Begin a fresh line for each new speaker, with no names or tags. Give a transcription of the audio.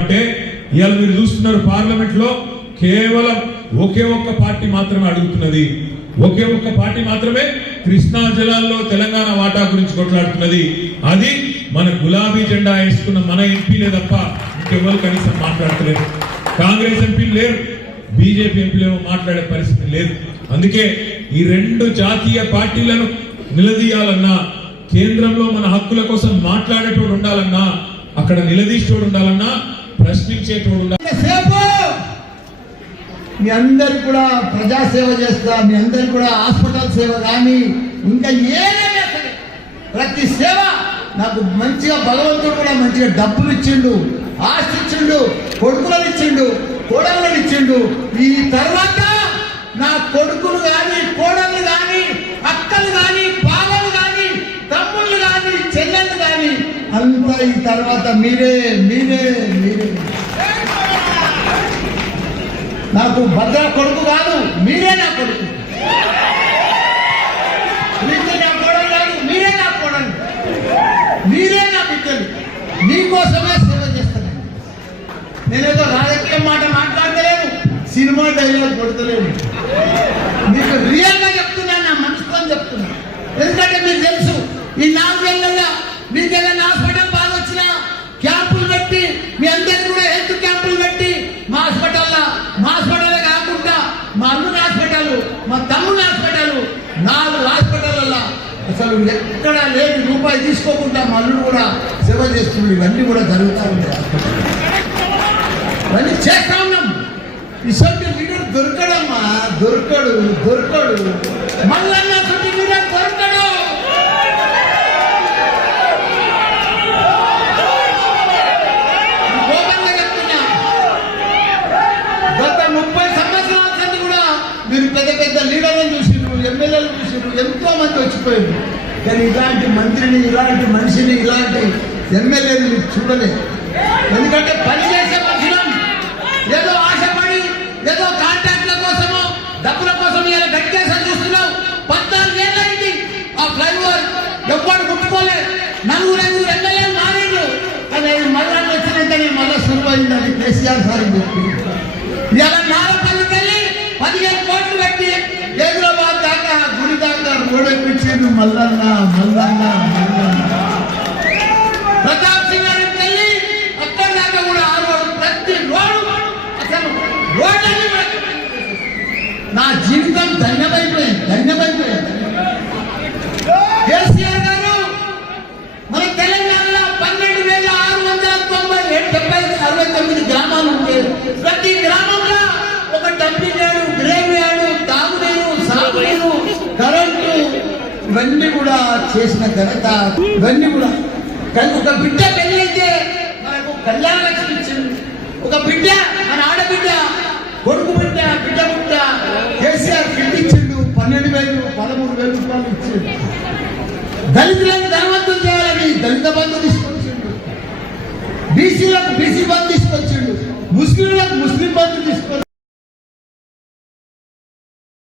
అంటే ఇవాళ మీరు చూస్తున్నారు పార్లమెంట్లో కేవలం ఒకే ఒక్క పార్టీ మాత్రమే అడుగుతున్నది. ఒకే ఒక్క పార్టీ మాత్రమే కృష్ణా జలాల్లో తెలంగాణ వాటా గురించి కొట్లాడుతున్నది. అది మన గులాబీ జెండా వేసుకున్న మన ఎంపీలే తప్ప ఇంకెవరు కనీసం మాట్లాడతలేదు. కాంగ్రెస్ ఎంపీలు లేరు బీజేపీ ఎంపీలేమో మాట్లాడే పరిస్థితి లేదు. అందుకే ఈ రెండు జాతీయ పార్టీలను నిలదీయాలన్నా కేంద్రంలో మన హక్కుల కోసం మాట్లాడేటోడు ఉండాలన్నా అక్కడ నిలదీసేటోడు ఉండాలన్నా ప్రశ్నించేటోడు
మీ అందరు కూడా ప్రజాసేవ చేస్తా మీ అందరు కూడా హాస్పిటల్ సేవ కానీ ఇంకా ఏదైనా సరే ప్రతి సేవ నాకు మంచిగా భగవంతుడు కూడా మంచిగా డబ్బులు ఇచ్చిండు ఆశిచ్చిండు ఇచ్చిండు కొడుకులను ఇచ్చిండు కోడళ్ళని ఇచ్చిండు. ఈ తర్వాత అంతా ఈ తర్వాత మీరే మీరే మీరే. నాకు భద్ర కొడుకు కాదు మీరే నా కొడుకు. ప్రీతి నా కోడలు కాదు మీరే నా కోడలు. మీరే నా బిడ్డలు. మీకోసమే సేవ చేస్తాను నేనేదో రాజకీయం మాట మాట్లాడతలేను సినిమా డైలాగ్ కొడతలేను. మీకు రియల్గా చెప్తున్నాను నా మనసుకొని చెప్తున్నా ఎందుకంటే మీకు తెలుసు ఈ నాలుగేళ్ళ మీకు ఏదైనా హాస్పిటల్ బాగా వచ్చినా క్యాంపులు పెట్టి మీ అందరికీ కూడా హెల్త్ క్యాంపులు పెట్టి మా హాస్పిటల్లో మా హాస్పిటల్ కాకుండా మా అల్లుని హాస్పిటల్ మా తమ్ముని హాస్పిటల్ నాలుగు హాస్పిటల్లో అసలు ఎక్కడ లేని రూపాయి తీసుకోకుండా మా అల్లుడు కూడా సేవ చేస్తున్నాడు ఇవన్నీ కూడా జరుగుతూ ఉంటాయి ఇవన్నీ చేస్తా ఉన్నాం. ఇసొంటి లీడర్ దొరకడమ్మా. దొరకడు దొరకడు. లీడర్లను చూసిర్రు ఎమ్మెల్యేలు చూసిర్రు ఎంతో మంది వచ్చిపోయింది కానీ ఇలాంటి మంత్రిని ఇలాంటి మనిషిని ఇలాంటి ఎమ్మెల్యేని మీరు చూడలేదు ఎందుకంటే పని చేసే మనుషులం. ఏదో ఆశపడి ఏదో కాంట్రాక్ట్ల కోసమో డబ్బుల కోసం ఇలా గట్టికేసా చూస్తున్నావు. పద్నాలుగు ఏళ్ళైంది ఆ ఫ్లైఓవర్ ఎవ్వరు ముట్టుకోలే నలుగురు ఐదుగురు ఎమ్మెల్యేలు మారిండు కానీ అది మళ్ళా వచ్చినంతనే మళ్ళా సులువైందని కేసీఆర్ సార్ చెప్పి. ఇలా ಮಲ್ಲಣ್ಣ ಮಲ್ಲಣ್ಣ ಮಲ್ಲಣ್ಣ. ಪ್ರತಾಪ್ ಸಿಂಗ್ ಅವರಲ್ಲಿ ಅಕ್ಕನಾಗ ಕೂಡ ಆರು ಪ್ರತಿ ರೋಡು ಅಸಲು ರೋಡಲ್ಲಿ ನಾ ಜೀವಿತ ಧನ್ಯ ಬೈಬೆ ಧನ್ಯ ಬೈಬೆ ఇవన్నీ కూడా చేసిన ఘనత ఇవన్నీ కూడా. కానీ ఒక బిడ్డ పెళ్ళైతే మనకు కళ్యాణ లక్ష్మి ఇచ్చింది. ఒక బిడ్డ మన ఆడబిడ్డ కొడుకు బిడ్డ బిడ్డ బిడ్డ కేసీఆర్ కిట్ ఇచ్చిండు పన్నెండు వేలు పదమూడు వేలు రూపాయలు ఇచ్చిండు. దళితులను ధనవంతం చేయాలని దళిత బంధు తీసుకొచ్చిండు. బీసీలకు బీసీ బంధు తీసుకొచ్చిండు. ముస్లింలకు ముస్లిం